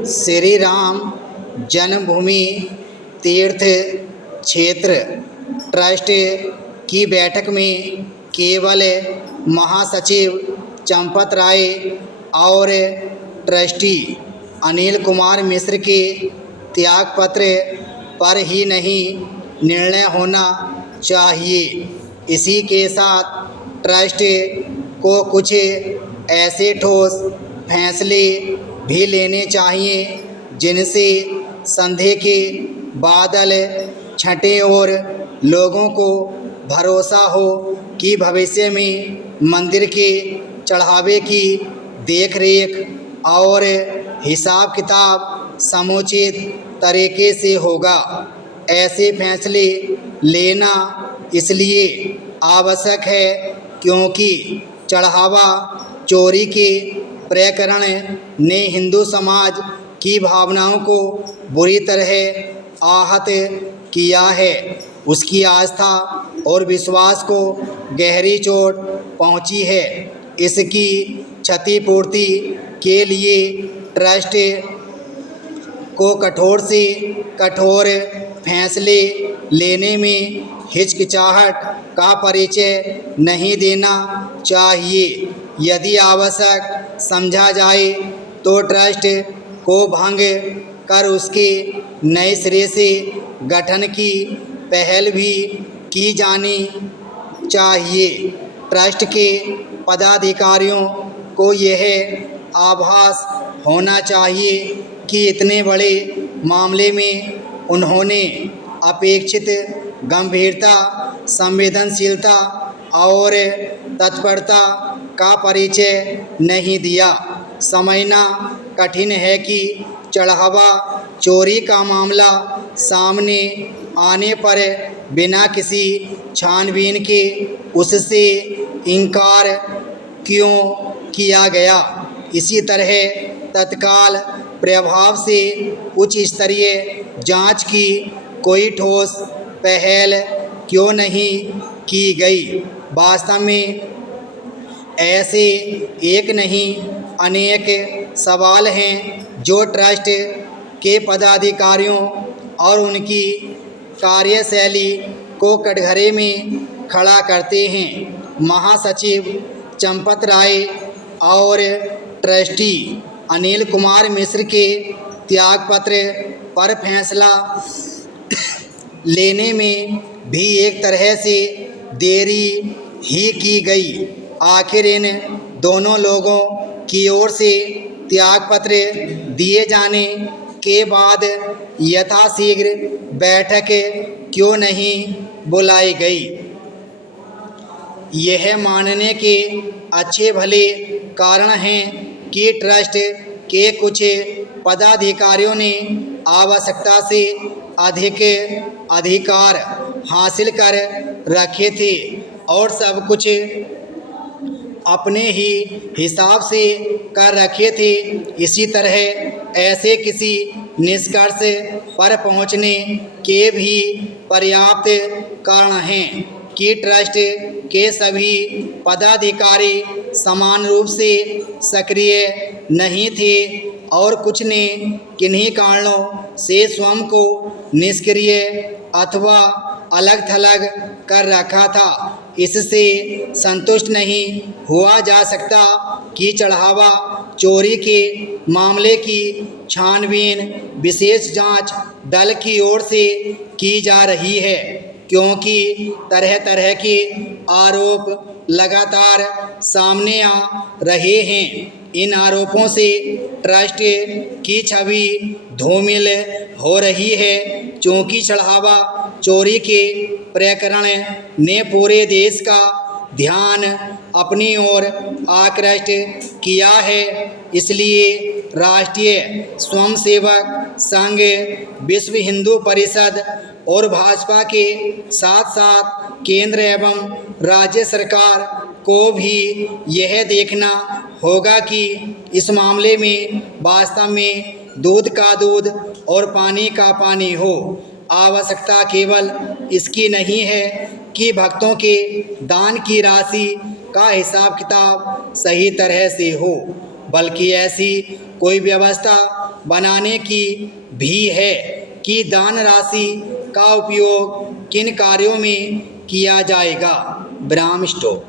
श्री राम जन्मभूमि तीर्थ क्षेत्र ट्रस्ट की बैठक में केवल महासचिव चंपत राय और ट्रस्टी अनिल कुमार मिश्र के त्यागपत्र पर ही नहीं निर्णय होना चाहिए। इसी के साथ ट्रस्ट को कुछ ऐसे ठोस फैसले भी लेने चाहिए जिनसे संदेह के बादल छंटे और लोगों को भरोसा हो कि भविष्य में मंदिर के चढ़ावे की देखरेख और हिसाब किताब समुचित तरीके से होगा। ऐसे फैसले लेना इसलिए आवश्यक है क्योंकि चढ़ावा चोरी के प्रकरण ने हिंदू समाज की भावनाओं को बुरी तरह आहत किया है। उसकी आस्था और विश्वास को गहरी चोट पहुंची है। इसकी क्षतिपूर्ति के लिए ट्रस्ट को कठोर से कठोर फैसले लेने में हिचकिचाहट का परिचय नहीं देना चाहिए। यदि आवश्यक समझा जाए तो ट्रस्ट को भंग कर उसके नए सिरे से गठन की पहल भी की जानी चाहिए। ट्रस्ट के पदाधिकारियों को यह आभास होना चाहिए कि इतने बड़े मामले में उन्होंने अपेक्षित गंभीरता, संवेदनशीलता और तत्परता का परिचय नहीं दिया। समझना कठिन है कि चढ़ावा चोरी का मामला सामने आने पर बिना किसी छानबीन के उससे इनकार क्यों किया गया। इसी तरह तत्काल प्रभाव से उच्च स्तरीय जांच की कोई ठोस पहल क्यों नहीं की गई। वास्तव में ऐसे एक नहीं अनेक सवाल हैं जो ट्रस्ट के पदाधिकारियों और उनकी कार्यशैली को कटघरे में खड़ा करते हैं। महासचिव चंपत राय और ट्रस्टी अनिल कुमार मिश्र के त्यागपत्र पर फैसला लेने में भी एक तरह से देरी ही की गई। आखिर इन दोनों लोगों की ओर से त्यागपत्र दिए जाने के बाद यथाशीघ्र बैठक क्यों नहीं बुलाई गई। यह मानने के अच्छे भले कारण हैं कि ट्रस्ट के कुछ पदाधिकारियों ने आवश्यकता से अधिक अधिकार हासिल कर रखे थे और सब कुछ अपने ही हिसाब से कर रखे थे। इसी तरह ऐसे किसी निष्कर्ष पर पहुंचने के भी पर्याप्त कारण हैं कि ट्रस्ट के सभी पदाधिकारी समान रूप से सक्रिय नहीं थे और कुछ ने किन्हीं कारणों से स्वयं को निष्क्रिय अथवा अलग थलग कर रखा था। इससे संतुष्ट नहीं हुआ जा सकता कि चढ़ावा चोरी के मामले की छानबीन विशेष जांच दल की ओर से की जा रही है, क्योंकि तरह तरह के आरोप लगातार सामने आ रहे हैं। इन आरोपों से ट्रस्ट की छवि धूमिल हो रही है, क्योंकि चढ़ावा चोरी के प्रकरण ने पूरे देश का ध्यान अपनी ओर आकृष्ट किया है। इसलिए राष्ट्रीय स्वयंसेवक संघ, विश्व हिंदू परिषद और भाजपा के साथ साथ केंद्र एवं राज्य सरकार को भी यह देखना होगा कि इस मामले में वास्तव में दूध का दूध और पानी का पानी हो। आवश्यकता केवल इसकी नहीं है कि भक्तों के दान की राशि का हिसाब किताब सही तरह से हो, बल्कि ऐसी कोई व्यवस्था बनाने की भी है कि दान राशि का उपयोग किन कार्यों में किया जाएगा। ब्राह्म स्टॉक।